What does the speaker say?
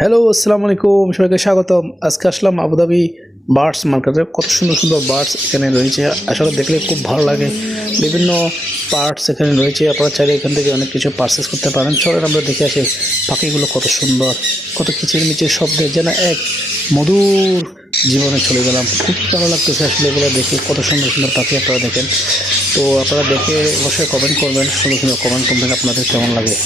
Hello, আসসালামু আলাইকুম, সবাইকে স্বাগতম। আজকে আসলাম আবুধাবি বার্ডস মার্কেটে। কত সুন্দর সুন্দর বার্ডস এখানে রয়েছে, আসলে দেখলে খুব ভালো লাগে। বিভিন্ন পার্টস এখানে রয়েছে, আপনারা চাইলে এখান থেকে অনেক কিছু পারচেস করতে পারেন। চলেন আমরা দেখে আসি পাখিগুলো কত সুন্দর, কত কিচিরমিচির শব্দে যেন এক মধুর জীবনে চলে গেলাম। খুব ভালো লাগতেছে আসলে এগুলো দেখে, কত সুন্দর সুন্দর পাখি আপনারা দেখেন। তো আপনারা দেখে অবশ্যই কমেন্ট করবেন, সুন্দর সুন্দর কমেন্ট করবেন আপনাদের কেমন লাগে।